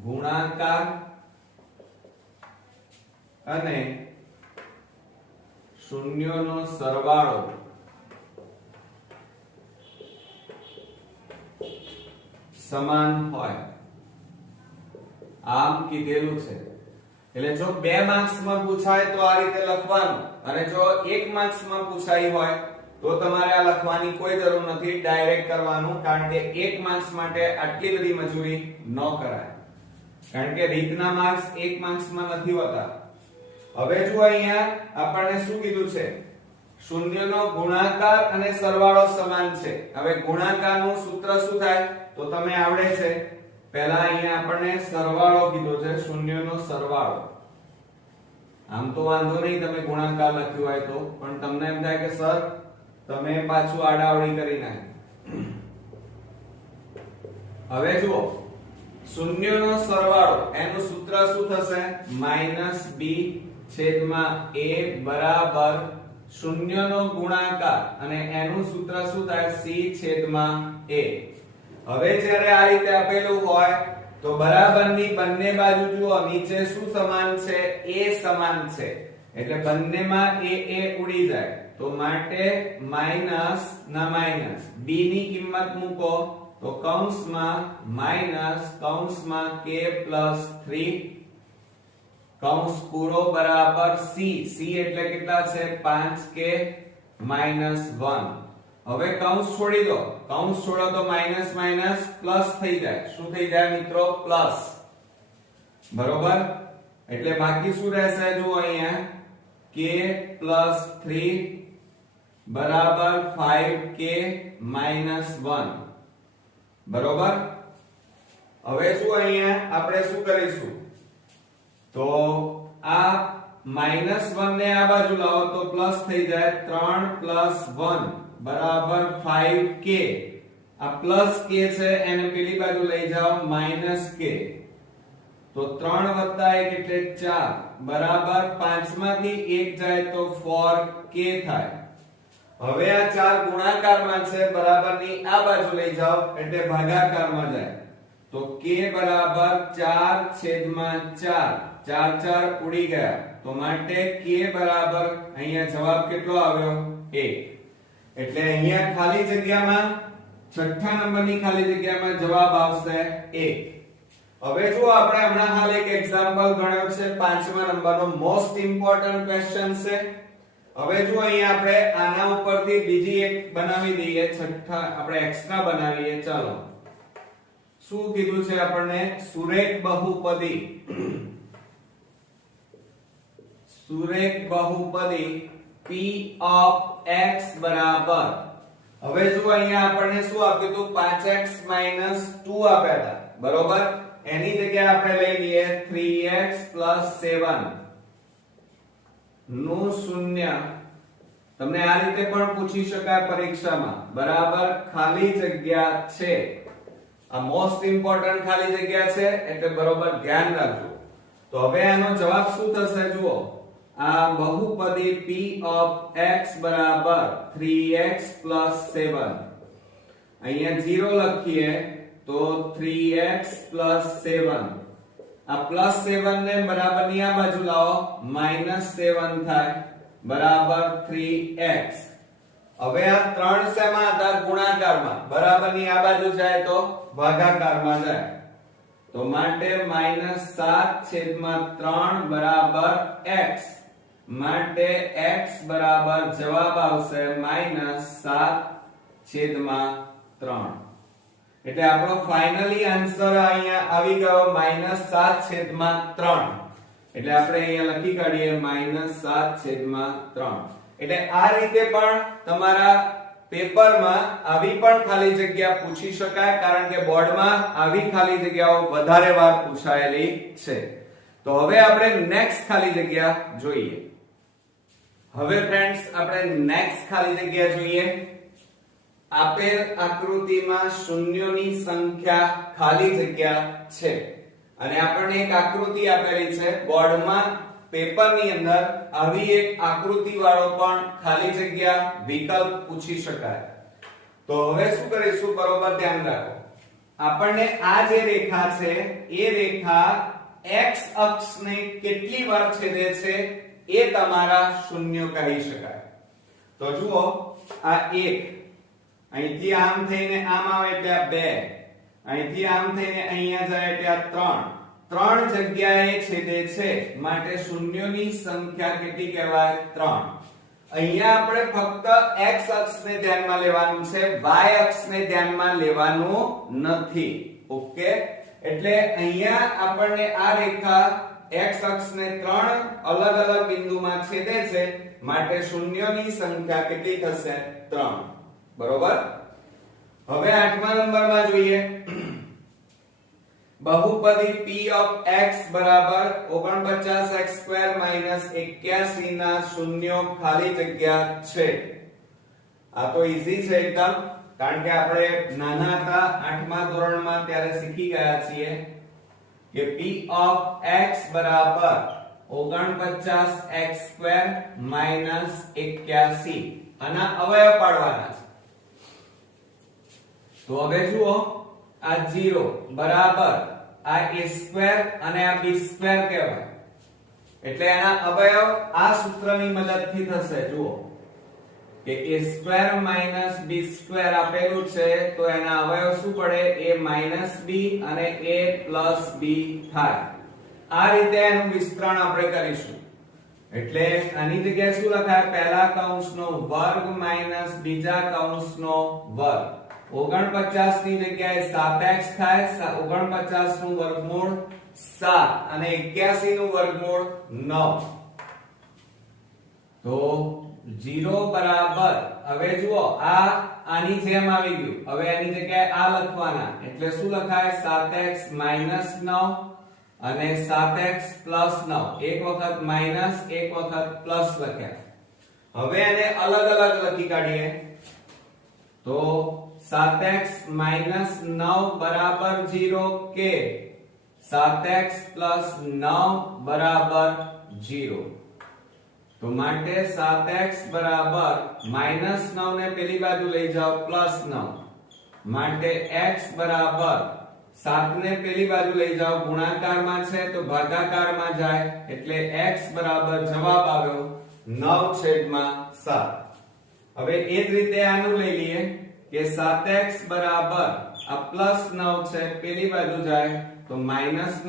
ગુણાકાર અને શૂન્યનો સરવાળો સમાન હોય આમ કીધેલું છે એટલે જો 2 માર્ક્સમાં પૂછાય તો આ રીતે લખવાનું અને જો 1 માર્ક્સમાં પૂછાય હોય તો તમારે આ લખવાની કોઈ જરૂર નથી ડાયરેક્ટ કરવાનું કારણ કે 1 માર્ક્સ માટે આટલી બધી મજૂરી ન કરાય કારણ કે રીતના માર્ક્સ 1 માર્ક્સમાં નથી હોતા હવે જો અહીંયા આપણને શું કીધું છે શૂન્યનો ગુણાકાર અને સરવાળો સમાન છે હવે ગુણાકારનું સૂત્ર શું થાય તો તમે આવડે છે પહેલા અહીંયા આપણને સરવાળો કીધો છે શૂન્યનો સરવાળો આમ તો વાંધો નહીં તમે ગુણાકાર લખ્યું હોય તો પણ તમને એમ થાય કે સર તમે પાછું આડાવડી કરી નાખી હવે જુઓ શૂન્યનો સરવાળો એનું સૂત્ર શું થશે -b/a બરાબર શૂન્યનો ગુણાકાર અને એનું સૂત્ર શું થાય c/a હવે જ્યારે આ રીતે આપેલું હોય તો બરાબરની બંને બાજુ જુઓ નીચે શું સમાન છે a સમાન છે એટલે બંનેમાં a ઉડી જાય તો માટે માઈનસ ના માઈનસ b ની કિંમત મૂકો તો કૌંસમાં k + 3 કૌંસ પૂરો બરાબર c એટલે કેટલા છે 5k - 1 હવે કૌંસ છોડી દો કૌંસ છોડો તો માઈનસ માઈનસ પ્લસ થઈ જાય શું થઈ જાય મિત્રો પ્લસ બરોબર એટલે બાકી શું રહેશે જો અહીંયા k + 3 બરાબર 5k - 1 બરોબર હવે શું અહીંયા આપણે શું કરીશું તો આ -1 ને આ બાજુ લાવો તો પ્લસ થઈ જાય 3 + 1 બરાબર 5k આ પ્લસ k છે એને પેલી બાજુ લઈ જાઓ માઈનસ k, તો 3 વત્તા 1 એટલે 4 બરાબર 5 માંથી 1 જાય તો 4k થાય. હવે આ 4 ગુણાકારમાં છે, બરાબરની આ બાજુ લઈ જાઓ એટલે ભાગાકારમાં જાય, તો k બરાબર 4/4, 4 4 ઉડી ગયા, તો માટે k બરાબર અહીંયા જવાબ કેટલો આવ્યો 1. એટલે અહીંયા ખાલી જગ્યામાં છઠ્ઠા નંબરની ખાલી જગ્યામાં જવાબ આવશે 1. હવે જો આપણે હમણાં હાલ એક એક્ઝામ્પલ ગણ્યો છે 5મા નંબરનો મોસ્ટ ઇમ્પોર્ટન્ટ ક્વેશ્ચન છે. હવે જો અહીંયા આપણે આના ઉપરથી બીજી એક બનાવી દઈએ, છઠ્ઠા આપણે એક્સ્ટ્રા બનાવીએ. ચાલો, શું કીધું છે આપણને? સુરેખ બહુપદી. સુરેખ બહુપદી p of x બરાબર, હવે જો અહીંયા આપણને શું આપ્યું હતું? 5x 2 આપ્યા હતા, બરોબર. એની જગ્યાએ આપણે લઈ લઈએ 3x 7 નું શૂન્ય. તમને આ રીતે પણ પૂછી શકાય પરીક્ષામાં, બરાબર. ખાલી જગ્યા છે, આ મોસ્ટ ઇમ્પોર્ટન્ટ ખાલી જગ્યા છે, એટલે બરોબર ધ્યાન રાખજો. તો હવે આનો જવાબ શું થશે? જુઓ, આ બહુપદી p of x બરાબર 3x 7, અહીંયા 0 લખીએ તો 3x 7, આ +7 ને બરાબરની આ બાજુ લાવો -7 થાય, બરાબર 3x. હવે આ 3 શેમાં હતા? ગુણાકારમાં, બરાબરની આ બાજુ જાય તો ભાગાકારમાં જાય, તો માટે -7/3 બરાબર x, માટે x બરાબર જવાબ આવશે -7/3. એટલે આપણો ફાઇનલી આન્સર અહીંયા આવી ગયો -7/3. એટલે આપણે અહીંયા લખી કાઢીએ -7/3. એટલે આ રીતે પણ તમારા પેપરમાં આવી પણ ખાલી જગ્યા પૂછી શકાય, કારણ કે બોર્ડમાં આવી ખાલી જગ્યાઓ વધારે વાર પૂછાયેલી છે. તો હવે આપણે નેક્સ્ટ ખાલી જગ્યા જોઈએ. હવે ફ્રેન્ડ્સ આપણે નેક્સ્ટ ખાલી જગ્યા જોઈએ. આપેલ આકૃતિમાં શૂન્યોની સંખ્યા ખાલી જગ્યા છે, અને આપણને એક આકૃતિ આપેલી છે બોર્ડમાં, પેપરની અંદર આવી એક આકૃતિ વાળો પણ ખાલી જગ્યા વિકલ્પ પૂછી શકાય. તો હવે શું કરીશું? બરોબર ધ્યાન રાખો. આપણને આ જે રેખા છે એ રેખા x અક્ષને કેટલી વાર છેદે છે એ તમારા શૂન્ય કહી શકાય. તો જુઓ, આ 1 અહીંથી આમ થઈને આમ આવે એટલે આ 2, અહીંથી આમ થઈને અહીંયા જાય એટલે આ 3 જગ્યાએ છેદે છે, માટે શૂન્યોની સંખ્યા કેટલી કહેવાય? 3. અહીંયા આપણે ફક્ત x અક્ષને ધ્યાનમાં લેવાનું છે, y અક્ષને ધ્યાનમાં લેવાનું નથી. ઓકે, એટલે અહીંયા આપણને આ રેખા x અક્ષને 3 અલગ અલગ બિંદુમાં છેદે છે, માટે શૂન્યોની સંખ્યા કેટલી થશે? 3. બરોબર. હવે 8મા નંબરમાં જોઈએ. બહુપદી p of x બરાબર 49x² - 81 ના શૂન્યો ખાલી જગ્યા છે. આ તો ઈઝી છે એકદમ, કારણ કે આપણે નાના હતા 8મા ધોરણમાં ત્યારે શીખી ગયા છીએ કે p of x બરાબર 49x² - 81 આના અવયવ પાડવાના છે. તો હવે જુઓ, આ 0 બરાબર આ a² અને આ b² કહેવાય, એટલે એના અવયવ આ સૂત્રની મદદથી થશે. જુઓ કે a² - b² આપેલું છે, તો એના અવયવ શું પડે? a - b અને a + b થાય. આ રીતે એનું વિસ્તરણ આપણે કરીશું. એટલે આની જગ્યાએ શું લખાય? પહેલા કૌંસનો વર્ગ માઈનસ બીજા કૌંસનો વર્ગ. 49 ની જગ્યાએ 7x થાય, 49 નું વર્ગમૂળ 7 અને 81 નું વર્ગમૂળ 9. તો 0 બરાબર, હવે જુઓ આ આની જેમ આવી ગયું, હવે એની જગ્યાએ આ લખવાના, એટલે શું લખાય? 7x - 9 અને 7x + 9, એક વખત માઈનસ એક વખત પ્લસ લખ્યા. હવે એને અલગ અલગ લખી કાઢીએ. તો 7x માઇનસ 9 બરાબર 0 કે 7x પ્લસ 9 બરાબર 0? તો માટે 7x બરાબર માઇનસ 9 ને પેલી બાજુ લઈ જાઓ પ્લસ 9 માટે x બરાબર 7 ને પેલી બાજુ લઈ જાઓ ગુણાકારમાં છે તો ભાગાકારમાં જાય એટલે x બરાબર જવાબ આવ્યો 9/7. હવે એ જ રીતે આનું લઈ લઈએ કે 7x બરાબર આ પ્લસ 9 છે પેલી બાજુ જાય તો માઇનસ 9.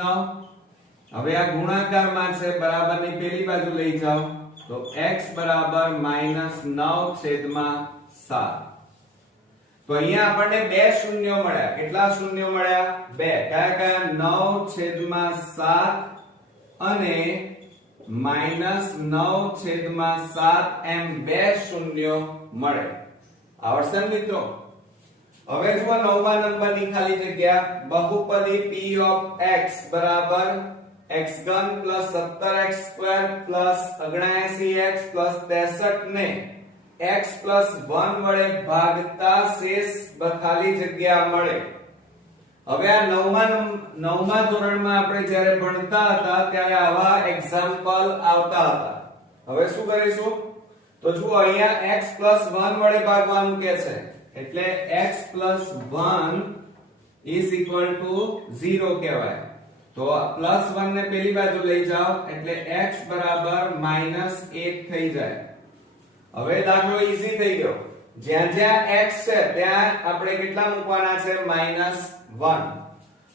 હવે આ ગુણાકારમાં છે બરાબરની પેલી બાજુ લઈ જાઓ તો x બરાબર માઇનસ 9/7. તો અહીંયા આપણને બે શૂન્યો મળ્યા. કેટલા શૂન્યો મળ્યા? બે. કયા કયા? 9/7 અને -9/7 એમ બે શૂન્યો મળે. આવડશે ને મિત્રો? હવે જુઓ 9મા નંબરની ખાલી જગ્યા બહુપદી p of x બરાબર x3 + 17x2 + 79x + 63 ને x + 1 વડે ભાગતા શેષ ખાલી જગ્યા મળે. હવે આ 9મા ધોરણમાં આપણે જ્યારે ભણતા હતા ત્યારે આવા એક્ઝામ્પલ આવતા હતા. હવે શું કરીશું? તો જુઓ અહીંયા x + 1 વડે ભાગવાનું કે છે એટલે x + 1 = 0 કહેવાય. તો +1 ને પેલી બાજુ લઈ જાઓ એટલે x બરાબર -1 થઈ જાય. હવે દાખલો ઈઝી થઈ ગયો. જ્યાં જ્યાં x છે ત્યાં આપણે કેટલા મૂકવાના છે? -1.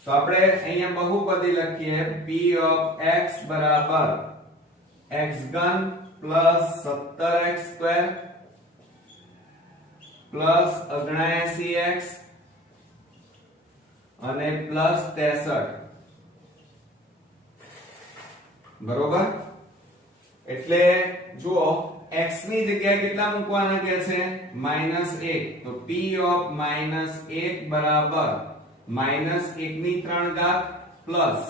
તો આપણે અહીંયા બહુપદી લખીએ p of x બરાબર x3 + 17x2 + 79x અને +63. બરોબર? એટલે જુઓ x ની જગ્યાએ કેટલા મૂકવાના કે છે? -1. તો p of -1 બરાબર -1/3 પ્લસ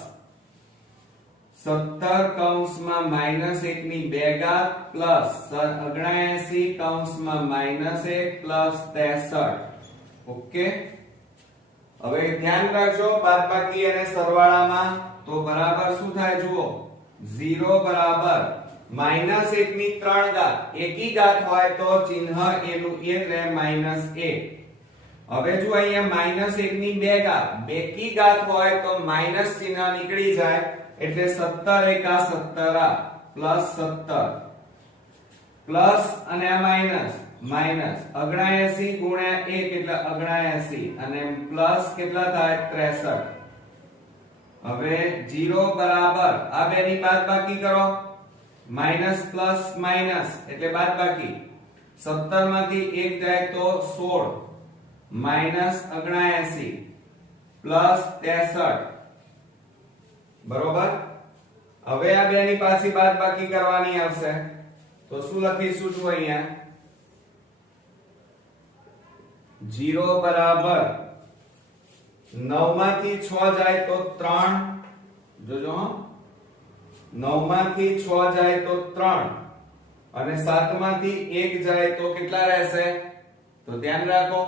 17 કૌંસમાં -1/2 પ્લસ 79 કૌંસમાં -1 પ્લસ 63. ઓકે. હવે ધ્યાન રાખજો બાદબાકી અને સરવાળામાં તો બરાબર શું થાય જુઓ 0 બરાબર -1/3 એકી ઘાત હોય તો ચિહ્ન એનું એ રહે -1. હવે જો અહીંયા -1/2 બેકી ઘાત હોય તો માઈનસ ચિહ્ન નીકળી જાય એટલે 17 × 17 પ્લસ 17 પ્લસ અને આ માઈનસ 79 ગુણ્યા 1 એટલે 79 અને પ્લસ કેટલા થાય 63. હવે 0 બરાબર આ બેની બાદબાકી કરો માઈનસ પ્લસ માઈનસ એટલે બાદબાકી 17 માંથી 1 જાય તો 16 -79 પ્લસ 63. બરોબર? હવે આ બેની પાછી બાદબાકી કરવાની આવશે તો શું લખીશું જો અહીંયા 0 બરાબર 9 માંથી 6 જાય તો 3. જોજો 9 માંથી 6 જાય તો 3 અને 7 માંથી 1 જાય તો કેટલા રહેશે? તો ધ્યાન રાખો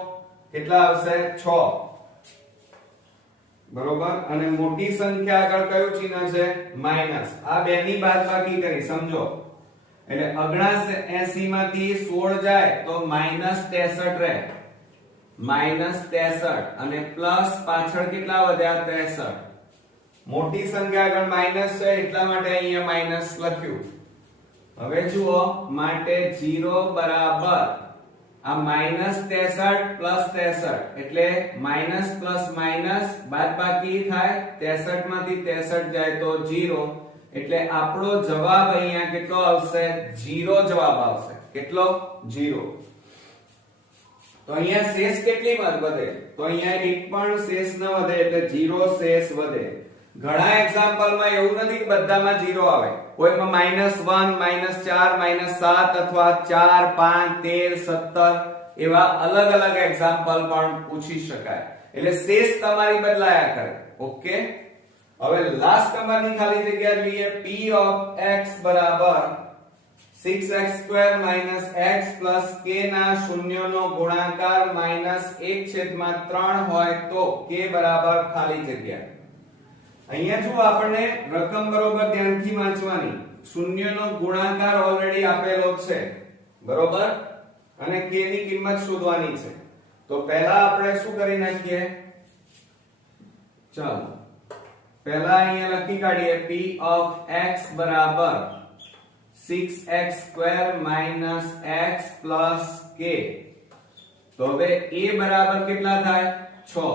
કેટલા આવશે? 6. બરોબર? અને મોટી સંખ્યા આગળ કયું ચિહ્ન છે? માઈનસ. આ બેની બાદબાકી કરી સમજો એટલે 79 માંથી 16 જાય તો -63 રહે. -63 અને પ્લસ પાછળ કેટલા વધ્યા? 63. મોટી સંખ્યા આગળ માઈનસ છે એટલા માટે અહીંયા માઈનસ લખ્યું. હવે જુઓ માટે 0 બરાબર આ -63 પ્લસ 63 એટલે માઈનસ પ્લસ માઈનસ બાદબાકી થાય 63 માંથી 63 જાય તો 0 એટલે આપણો જવાબ અહીંયા કેટલો આવશે? 0 જવાબ આવશે. કેટલો? 0. તો અહીંયા શેષ કેટલી વધે? તો અહીંયા એક પણ શેષ ન વધે એટલે 0 શેષ વધે. ઘણા એક્ઝામ્પલમાં એવું નથી કે બધામાં 0 આવે. કોઈમાં -1 -4 -7 અથવા 4 5 13 17 એવા અલગ અલગ એક્ઝામ્પલ પણ પૂછી શકાય. એટલે શેષ તમારી બદલાયા કરે. ઓકે. હવે લાસ્ટ નંબરની ખાલી જગ્યા જોઈએ p of x બરાબર 6x² - x + k ના શૂન્યનો ગુણાકાર -1/3 હોય તો k બરાબર ખાલી જગ્યા. અહીંયા જો આપણને રકમ બરોબર ધ્યાનથી વાંચવાની. શૂન્યનો ગુણાકાર ઓલરેડી આપેલો છે, બરોબર, અને k ની કિંમત શોધવાની છે. તો પહેલા આપણે શું કરી નાખીએ, ચાલો પહેલા અહીંયા લખી કાઢીએ p of x બરાબર 6x² - x + k. તો હવે a બરાબર કેટલા થાય? 6.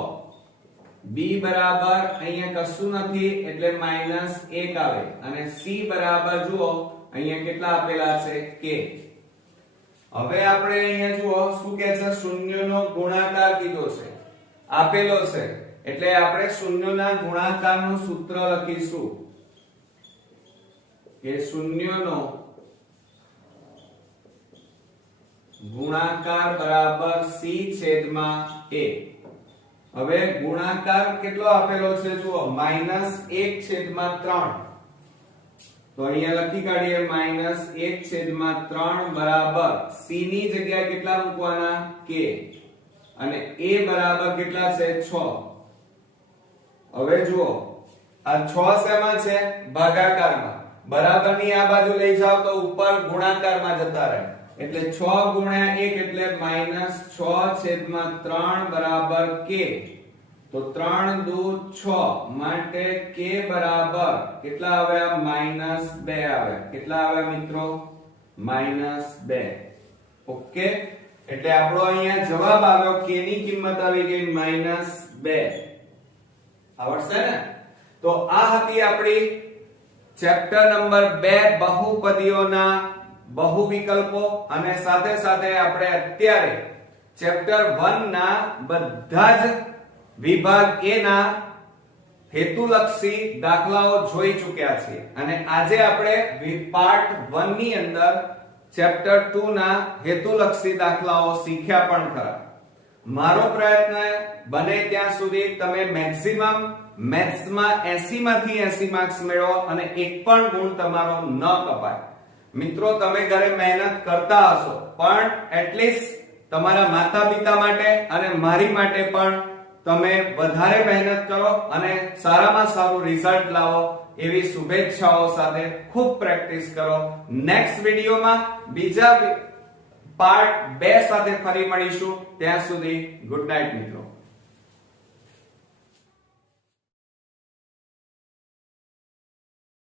b બરાબર અહીંયા કશું નથી એટલે -1 આવે, અને c બરાબર જુઓ અહીંયા કેટલા આપેલા છે? k. હવે આપણે અહીંયા જુઓ શું કહે છે, શૂન્યનો ગુણાકાર કીધો છે, આપેલો છે, એટલે આપણે શૂન્યના ગુણાકારનું સૂત્ર લખીશું કે શૂન્યનો ગુણાકાર બરાબર c/a. હવે ગુણાકાર કેટલો આપેલો છે જુઓ, -1/3. તો અહીંયા લખી કાઢીએ -1/3 બરાબર c ની જગ્યાએ કેટલા મૂકવાના? k. અને a બરાબર કેટલા છે? 6. હવે જુઓ આ 6 શેમાં છે? ભાગાકારમાં. બરાબરની આ બાજુ લઈ જાઓ તો ઉપર ગુણાકારમાં જતા રહે, એટલે 6 × 1 એટલે -6/3 બરાબર k. તો 3 દુ 6 માટે k બરાબર કેટલા આવ્યા? -2 આવ્યા. કેટલા આવ્યા મિત્રો? -2. ઓકે, એટલે આપણો અહીંયા જવાબ આવ્યો, k ની કિંમત આવી ગઈ -2. આવડશે ને? તો આ હતી આપણી ચેપ્ટર નંબર 2 બહુપદીઓના બહુ વિકલ્પો, અને સાથે સાથે આપણે અત્યારે ચેપ્ટર 1 ના બધા જ વિભાગ A ના હેતુલક્ષી દાખલાઓ જોઈ ચૂક્યા છીએ, અને આજે આપણે પાર્ટ 1 ની અંદર ચેપ્ટર 2 ના હેતુલક્ષી દાખલાઓ શીખ્યા પણ ખરા. મારો પ્રયત્ન બને ત્યાં સુધી તમે મેક્સિમમ મેથ્સમાં 80 માંથી 80 માર્ક્સ મેળવો અને એક પણ ગુણ તમારો ન કપાય. મિત્રો તમે ઘરે મહેનત કરતા હશો, પણ એટલીસ્ટ તમારા માતા-પિતા માટે અને મારી માટે પણ તમે વધારે મહેનત કરો અને સારામાં સારું રિઝલ્ટ લાવો એવી શુભેચ્છાઓ સાથે ખૂબ પ્રેક્ટિસ કરો. નેક્સ્ટ વિડિયોમાં બીજા પાર્ટ 2 સાથે ફરી મળીશું. ત્યાં સુધી ગુડ નાઇટ મિત્રો.